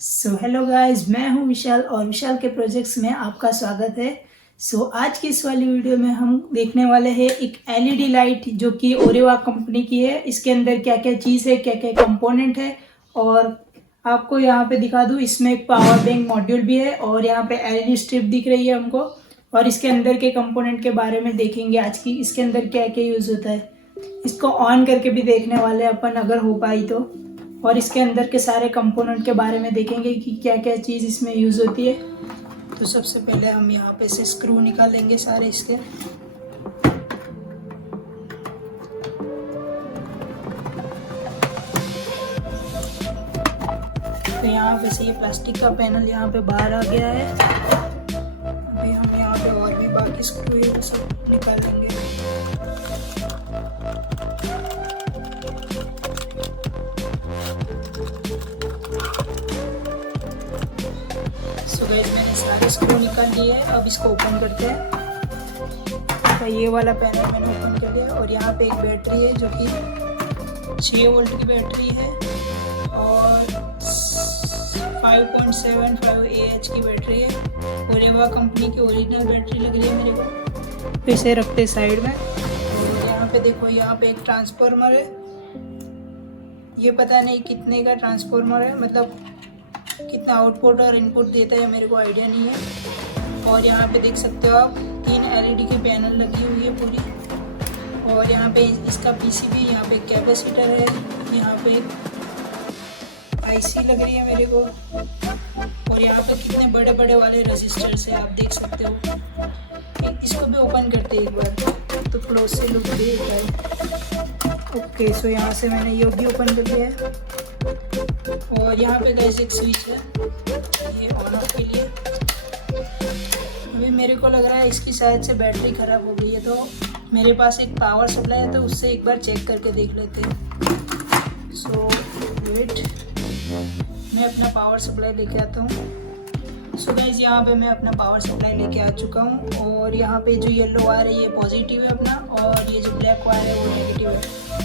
Hello guys, मैं हूं विशाल और विशाल के प्रोजेक्ट्स में आपका स्वागत है। आज की इस वाली वीडियो में हम देखने वाले हैं एक एलईडी लाइट जो कि ओरेवा कंपनी की है। इसके अंदर क्या क्या चीज़ है, क्या क्या कंपोनेंट है और आपको यहाँ पे दिखा दूँ। इसमें एक पावर बैंक मॉड्यूल भी है और यहाँ पे एलईडी स्ट्रिप दिख रही है हमको। और इसके अंदर के कंपोनेंट के बारे में देखेंगे आज की, इसके अंदर क्या क्या यूज़ होता है। इसको ऑन करके भी देखने वाले अपन अगर हो पाई तो। और इसके अंदर के सारे कंपोनेंट के बारे में देखेंगे कि क्या क्या चीज़ इसमें यूज़ होती है। तो सबसे पहले हम यहाँ पे से स्क्रू निकालेंगे सारे इसके। तो यहाँ पे से ये प्लास्टिक का पैनल यहाँ पे बाहर आ गया है। अभी हम यहाँ पे और भी बाकी स्क्रू है तो सब निकालेंगे। गाइस, मैंने सारे स्क्रू निकाल लिए हैं। अब इसको ओपन करते हैं। तो ये वाला पैनल मैंने ओपन कर लिया और यहाँ पे एक बैटरी है जो कि 6 वोल्ट की बैटरी है और 5.75 AH की बैटरी है। ओरेवा कंपनी की ओरिजिनल बैटरी लग रही है मेरे को। इसे रखते साइड में। और यहाँ पे देखो, यहाँ पे एक ट्रांसफार्मर है। ये पता नहीं कितने का ट्रांसफार्मर है, मतलब कितना आउटपुट और इनपुट देता है मेरे को आइडिया नहीं है। और यहाँ पे देख सकते हो आप 3 LED की पैनल लगी हुई है पूरी। और यहाँ पे इसका PCB, यहाँ पे कैपेसिटर है, यहाँ पे IC लग रही है मेरे को। और यहाँ पे कितने बड़े बड़े वाले रजिस्टर्स है आप देख सकते हो। इसको भी ओपन करते हैं एक बार तो क्लोज से लुक देता है। ओके, सो यहाँ से मैंने ये भी ओपन कर लिया है। और यहाँ पे गाइस एक स्विच है, ये ऑन ऑफ के लिए। अभी मेरे को लग रहा है इसकी शायद से बैटरी ख़राब हो गई है, तो मेरे पास एक पावर सप्लाई है तो उससे एक बार चेक करके देख लेते हैं। सो वेट, मैं अपना पावर सप्लाई लेके आता हूँ। सो गाइस, यहाँ पे मैं अपना पावर सप्लाई लेके आ चुका हूँ। और यहाँ पे जो येलो वायर है ये पॉजिटिव है अपना, और ये जो ब्लैक वायर है वो नेगेटिव है।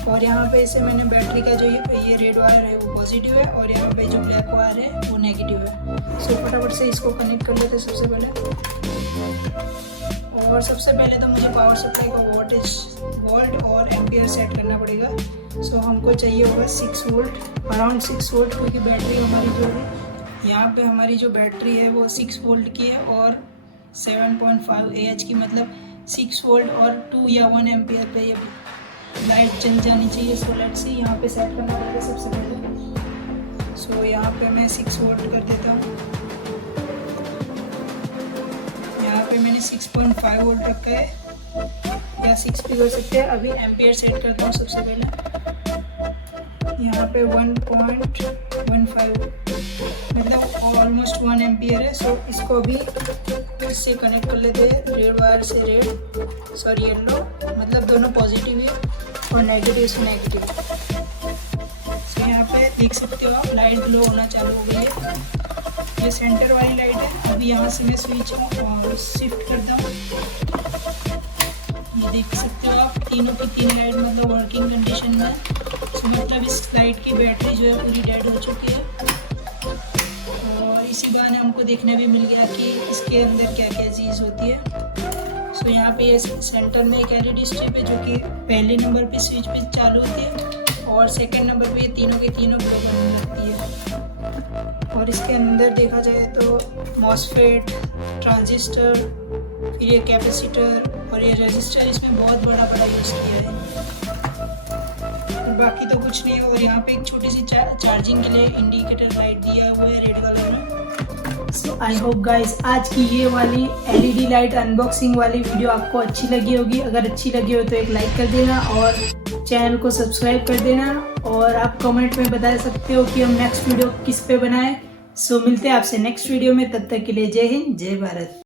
और यहाँ पे इसे मैंने बैटरी का जो ये रेड वायर है वो पॉजिटिव है और यहाँ पे जो ब्लैक वायर है वो नेगेटिव है। सो फटाफट से इसको कनेक्ट कर लेते हैं सबसे पहले। और सबसे पहले तो मुझे पावर सप्लाई का वोल्ट और एम्पियर सेट करना पड़ेगा। सो हमको चाहिए होगा 6 वोल्ट, अराउंड 6 वोल्ट, क्योंकि बैटरी हमारी जो है यहाँ पे हमारी जो बैटरी है वो 6 वोल्ट की है और 7.5 AH की, मतलब 6 वोल्ट और 2 या 1 एम्पियर पे ये लाइट जल जानी चाहिए। सो लेट्स सी, यहाँ पे सेट करना पड़ेगा सबसे पहले। सो यहाँ पे मैं 6 वोल्ट कर देता हूँ। यहाँ पे मैंने 6.5 वोल्ट रखा है, या 6 भी कर सकते हैं। अभी एम्पियर सेट करता हूँ सबसे पहले। यहाँ पे 1.15 मतलब ऑलमोस्ट 1 एम्पियर है। सो इसको भी इससे कनेक्ट कर लेते हैं, रेड वायर से रेड, सॉरी येलो, मतलब दोनों पॉजिटिव है और नेगेटिव से नेगेटिव। सो यहाँ पे देख सकते हो आप, लाइट ग्लो होना चालू हो गई है। ये सेंटर वाली लाइट है। अभी यहाँ से मैं स्विच और शिफ्ट करता हूँ। ये देख सकते हो आप, तीनों की 3 लाइट मतलब वर्किंग कंडीशन में है। सो मतलब इस लाइट की बैटरी जो है पूरी डेड हो चुकी है। और इसी बहाने हमको देखने भी मिल गया कि इसके अंदर क्या क्या चीज़ होती है। सो यहाँ पे ये सेंटर में एक LED स्ट्रिप है जो कि पहले नंबर पे स्विच पे चालू होती है और सेकंड नंबर पे तीनों के तीनों ग्लो करने लगती है। और इसके अंदर देखा जाए तो मॉसफेट, ट्रांजिस्टर, फिर ये कैपेसिटर और ये रजिस्टर, इसमें बहुत बड़ा यूज़ किया है। और बाकी तो कुछ नहीं। और यहाँ पे एक छोटी सी चार्जिंग के लिए इंडिकेटर लाइट दिया हुआ है रेड कलर में। सो आई होप गाइस, आज की ये वाली LED लाइट अनबॉक्सिंग वाली वीडियो आपको अच्छी लगी होगी। अगर अच्छी लगी हो तो एक लाइक कर देना और चैनल को सब्सक्राइब कर देना। और आप कमेंट में बता सकते हो कि हम नेक्स्ट वीडियो किस पे बनाएं। सो मिलते हैं आपसे नेक्स्ट वीडियो में, तब तक के लिए जय हिंद, जय भारत।